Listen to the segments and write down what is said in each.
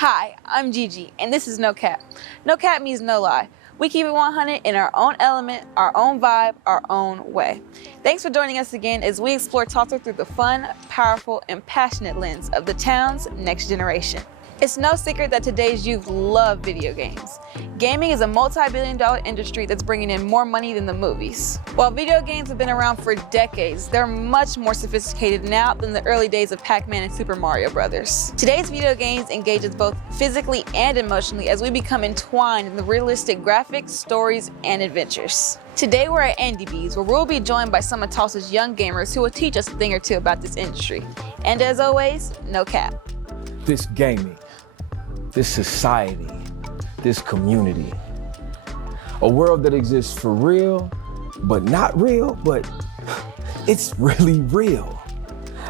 Hi, I'm Gigi, and this is No Cap. No Cap means no lie. We keep it 100 in our own element, our own vibe, our own way. Thanks for joining us again as we explore Tulsa through the fun, powerful, and passionate lens of the town's next generation. It's no secret that today's youth love video games. Gaming is a multi-billion-dollar industry that's bringing in more money than the movies. While video games have been around for decades, they're much more sophisticated now than the early days of Pac-Man and Super Mario Brothers. Today's video games engage us both physically and emotionally as we become entwined in the realistic graphics, stories, and adventures. Today we're at Andy B's, where we'll be joined by some of Tulsa's young gamers who will teach us a thing or two about this industry. And as always, no cap. This gaming, this society, this community. A world that exists for real, but not real, but it's really real.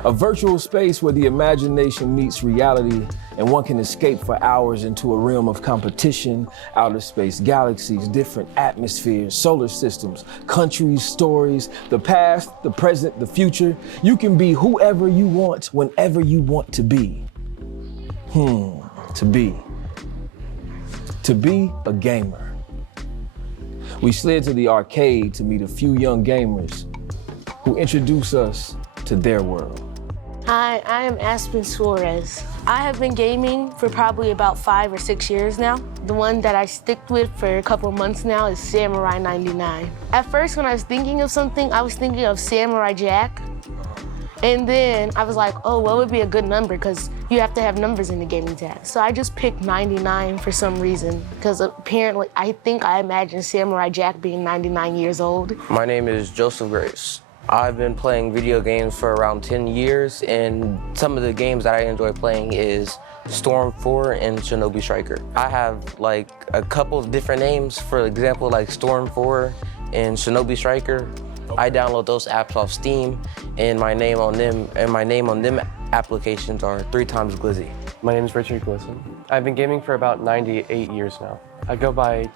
A virtual space where the imagination meets reality and one can escape for hours into a realm of competition, outer space galaxies, different atmospheres, solar systems, countries, stories, the past, the present, the future. You can be whoever you want, whenever you want to be. To be a gamer. We slid to the arcade to meet a few young gamers who introduce us to their world. Hi, I am Aspen Suarez. I have been gaming for probably about 5 or 6 years now. The one that I stick with for a couple months now is Samurai 99. At first, when I was thinking of something, I was thinking of Samurai Jack. And then I was like, oh, what would be a good number? Because you have to have numbers in the gaming tag. So I just picked 99 for some reason, because apparently I imagined Samurai Jack being 99 years old. My name is Joseph Grace. I've been playing video games for around 10 years, and some of the games that I enjoy playing is Storm 4 and Shinobi Striker. I have like a couple of different names, for example, like Storm 4 and Shinobi Striker. I download those apps off Steam, and my name on them applications are 3 times Glizzy. My name is Richie. I've been gaming for about 98 years now. I go by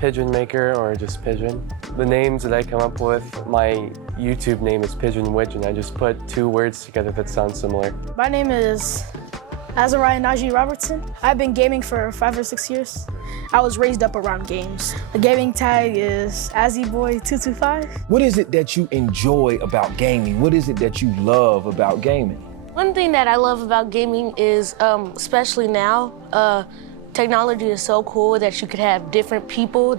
Pigeon Maker or just Pigeon. The names that I come up with, my YouTube name is Pigeon Witch, and I just put 2 words together that sound similar. My name is Azariah Robertson. I've been gaming for 5 or 6 years. I was raised up around games. The gaming tag is AzzyBoy225. What is it that you enjoy about gaming? What is it that you love about gaming? One thing that I love about gaming is, especially now, technology is so cool that you could have different people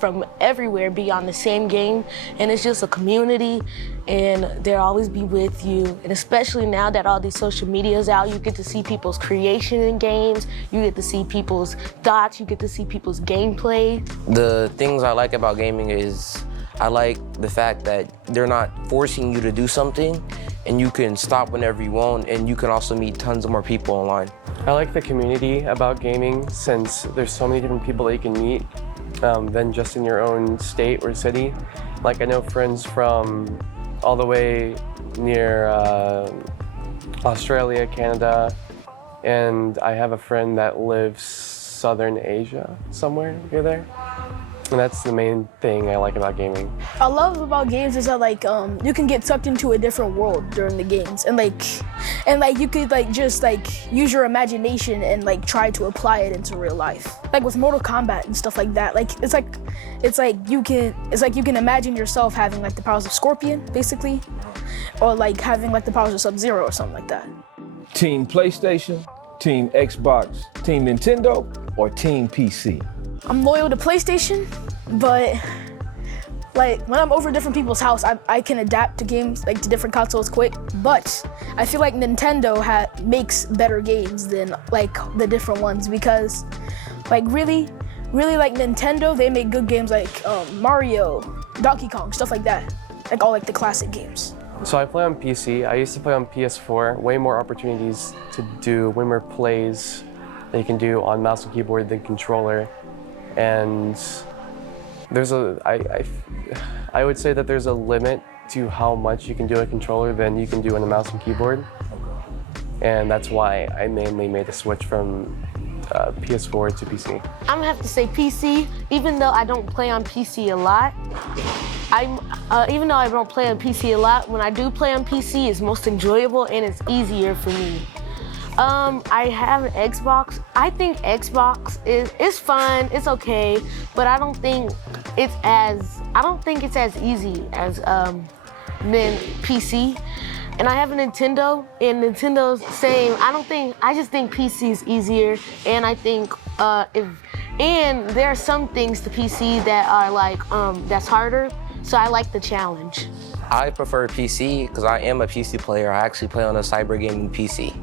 from everywhere be on the same game, and it's just a community, and they'll always be with you. And especially now that all these social media's out, you get to see people's creation in games, you get to see people's thoughts, you get to see people's gameplay. The things I like about gaming is I like the fact that they're not forcing you to do something, and you can stop whenever you want, and you can also meet tons of more people online. I like the community about gaming, since there's so many different people that you can meet than just in your own state or city. Like, I know friends from all the way near Australia, Canada, and I have a friend that lives Southern Asia, somewhere near there. And that's the main thing I like about gaming. I love about games is that you can get sucked into a different world during the games, and you could just use your imagination and try to apply it into real life. Like with Mortal Kombat and stuff like that. It's like you can imagine yourself having the powers of Scorpion, basically, or having the powers of Sub-Zero or something like that. Team PlayStation, Team Xbox, Team Nintendo, or Team PC? I'm loyal to PlayStation, but when I'm over different people's house, I can adapt to games to different consoles quick. But I feel like Nintendo makes better games than the different ones, because really Nintendo, they make good games like Mario, Donkey Kong, stuff like that, all the classic games. So I play on PC. I used to play on PS4. Way more opportunities to do, way more plays that you can do on mouse and keyboard than controller. And I would say that there's a limit to how much you can do on a controller than you can do on a mouse and keyboard. And that's why I mainly made the switch from PS4 to PC. I'm gonna have to say PC, even though I don't play on PC a lot. When I do play on PC, it's most enjoyable and it's easier for me. I have an Xbox. I think Xbox is fun, it's okay, but I don't think it's as easy as than PC. And I have a Nintendo, and Nintendo's same. I just think PC is easier, and I think and there are some things to PC that are like, that's harder, so I like the challenge. I prefer PC because I am a PC player. I actually play on a cyber gaming PC.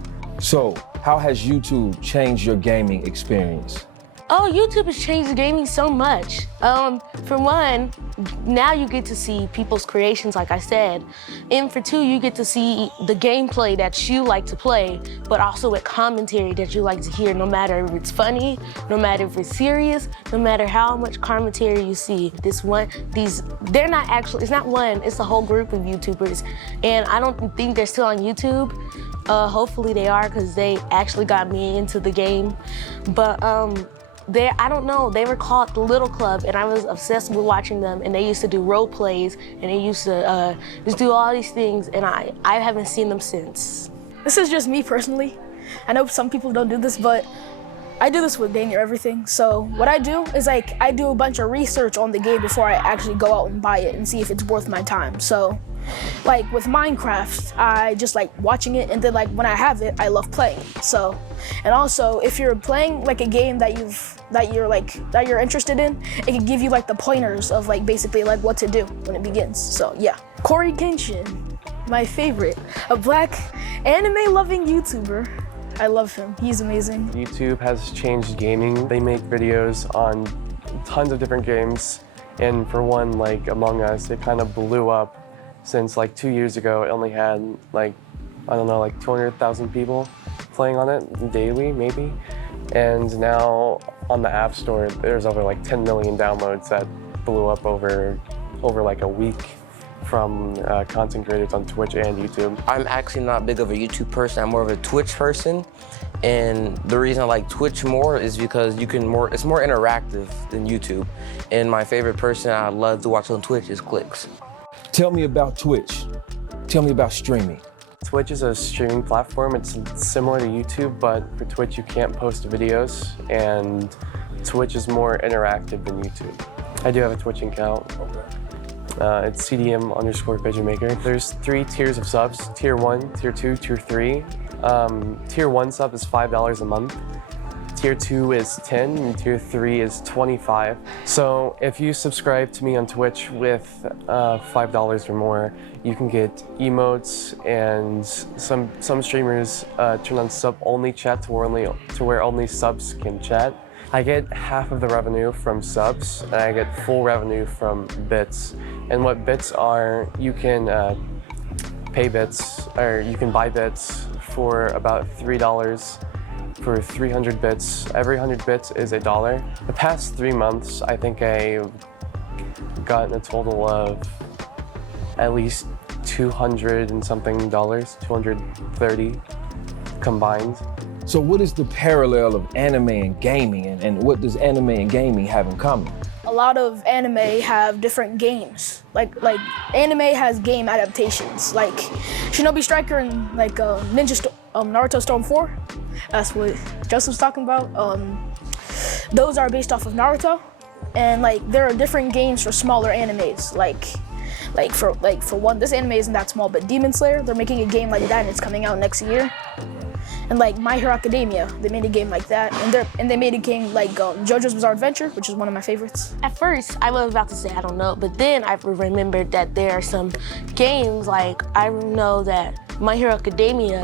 So, how has YouTube changed your gaming experience? Oh, YouTube has changed gaming so much. For one, now you get to see people's creations, like I said. And for two, you get to see the gameplay that you like to play, but also with commentary that you like to hear, no matter if it's funny, no matter if it's serious, no matter how much commentary you see. They're not actually, it's not one, it's a whole group of YouTubers. And I don't think they're still on YouTube. Hopefully they are, because they actually got me into the game. But I don't know, they were called The Little Club, and I was obsessed with watching them, and they used to do role plays, and they used to just do all these things, and I haven't seen them since. This is just me personally. I know some people don't do this, but I do this with Daniel Everything. So what I do is like, I do a bunch of research on the game before I actually go out and buy it and see if it's worth my time. So like with Minecraft, I just like watching it, and then like when I have it, I love playing it. So, and also if you're playing like a game that you're interested in, it can give you like the pointers of like basically like what to do when it begins. So yeah. Corey Kenshin, my favorite, a black anime loving YouTuber. I love him, he's amazing. YouTube has changed gaming. They make videos on tons of different games. And for one, like Among Us, it kind of blew up. Since like 2 years ago, it only had like, I don't know, like 200,000 people playing on it daily, maybe. And now on the App Store, there's over like 10 million downloads that blew up over like a week from content creators on Twitch and YouTube. I'm actually not big of a YouTube person, I'm more of a Twitch person. And the reason I like Twitch more is because it's more interactive than YouTube. And my favorite person I love to watch on Twitch is Clicks. Tell me about Twitch. Tell me about streaming. Twitch is a streaming platform. It's similar to YouTube, but for Twitch you can't post videos, and Twitch is more interactive than YouTube. I do have a Twitch account. It's CDM_PigeonMaker. There's 3 tiers of subs, tier 1, tier 2, tier 3. Tier 1 sub is $5 a month. Tier 2 is 10, and Tier 3 is 25. So if you subscribe to me on Twitch with $5 or more, you can get emotes, and some streamers turn on sub-only chat to where only subs can chat. I get half of the revenue from subs, and I get full revenue from bits. And what bits are, you can pay bits, or you can buy bits for about $3. For 300 bits. Every 100 bits is $1. The past 3 months, I think I've gotten a total of at least $200 and something, 230 combined. So what is the parallel of anime and gaming, and what does anime and gaming have in common? A lot of anime have different games. Like anime has game adaptations, like Shinobi Striker and like Naruto Storm 4. That's what Joseph's talking about. Those are based off of Naruto, and like there are different games for smaller animes. Like for one, this anime isn't that small, but Demon Slayer, they're making a game like that, and it's coming out next year. And like My Hero Academia, they made a game like that, and they made a game like JoJo's Bizarre Adventure, which is one of my favorites. At first, I was about to say I don't know, but then I remembered that there are some games, like I know that My Hero Academia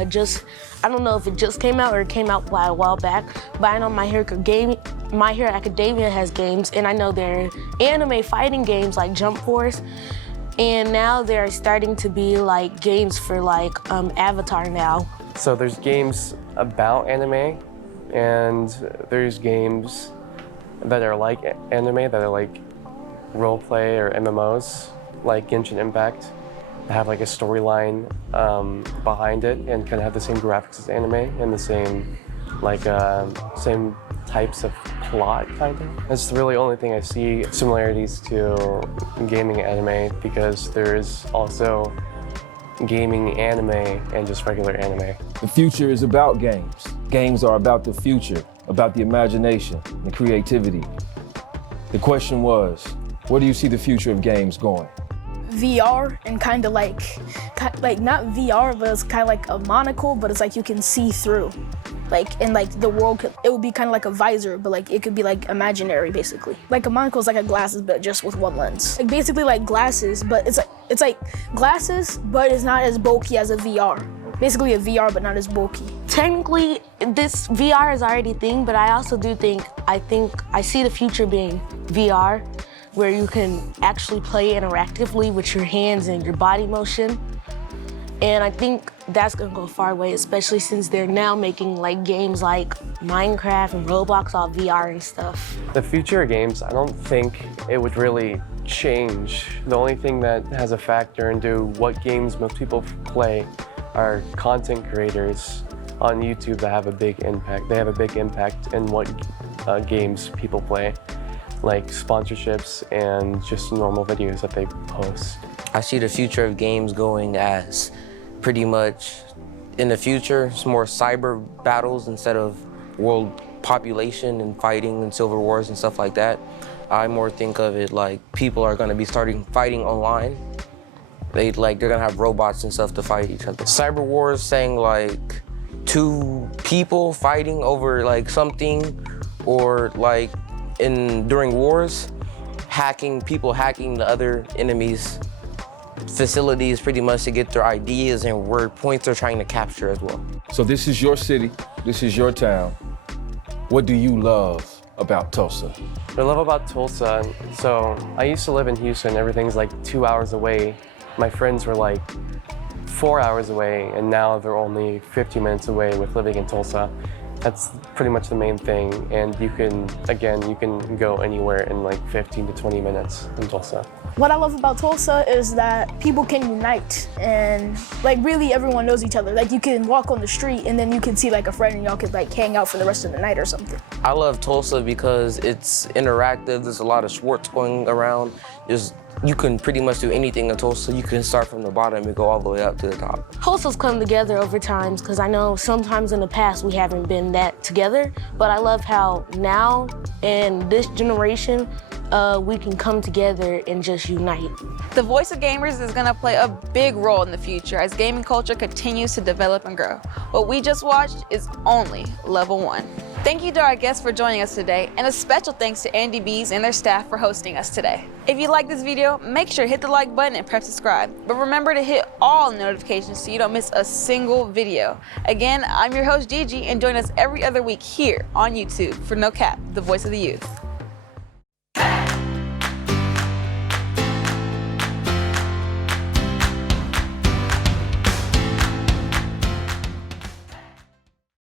I don't know if it just came out or it came out a while back, but I know My Hero Academia has games, and I know there are anime fighting games like Jump Force, and now they're starting to be like games for like Avatar now. So there's games about anime, and there's games that are like anime, that are like roleplay or MMOs, like Genshin Impact, that have like a storyline behind it and kind of have the same graphics as anime and the same same types of plot, kind of. That's the really only thing I see similarities to gaming and anime, because there is also gaming anime and just regular anime. The future is about games. Games are about the future, about the imagination and creativity. The question was, where do you see the future of games going? VR and kind of like not VR, but it's kind of like a monocle, but it's like you can see through. Like, and like the world, it would be kind of like a visor, but like it could be like imaginary basically. Like a monocle is like a glasses, but just with one lens. Like basically like glasses, but it's like glasses, but it's not as bulky as a VR. Basically a VR, but not as bulky. Technically, this VR is already a thing, but I also do think I see the future being VR, where you can actually play interactively with your hands and your body motion. And I think that's gonna go a far way, especially since they're now making like games like Minecraft and Roblox all VR and stuff. The future of games, I don't think it would really change. The only thing that has a factor into what games most people play are content creators on YouTube that have a big impact. They have a big impact in what games people play, like sponsorships and just normal videos that they post. I see the future of games going as pretty much, in the future, it's more cyber battles instead of world population and fighting and civil wars and stuff like that. I more think of it like people are gonna be starting fighting online. They're gonna have robots and stuff to fight each other. Cyber wars saying like two people fighting over like something, or like during wars, people hacking the other enemies' facilities pretty much to get their ideas and where points they're trying to capture as well. So this is your city, this is your town. What do you love about Tulsa? What I love about Tulsa, so I used to live in Houston, everything's like 2 hours away. My friends were like 4 hours away, and now they're only 50 minutes away with living in Tulsa. That's pretty much the main thing, and you can go anywhere in like 15 to 20 minutes in Tulsa. What I love about Tulsa is that people can unite, and like really everyone knows each other. Like you can walk on the street and then you can see like a friend and y'all could like hang out for the rest of the night or something. I love Tulsa because it's interactive. There's a lot of sports going around. You can pretty much do anything in Tulsa. You can start from the bottom and go all the way up to the top. Tulsa's come together over times, because I know sometimes in the past we haven't been that together, but I love how now in this generation, we can come together and just unite. The Voice of Gamers is gonna play a big role in the future as gaming culture continues to develop and grow. What we just watched is only level 1. Thank you to our guests for joining us today, and a special thanks to Andy B's and their staff for hosting us today. If you like this video, make sure to hit the like button and press subscribe. But remember to hit all notifications so you don't miss a single video. Again, I'm your host Gigi, and join us every other week here on YouTube for No Cap, the voice of the youth.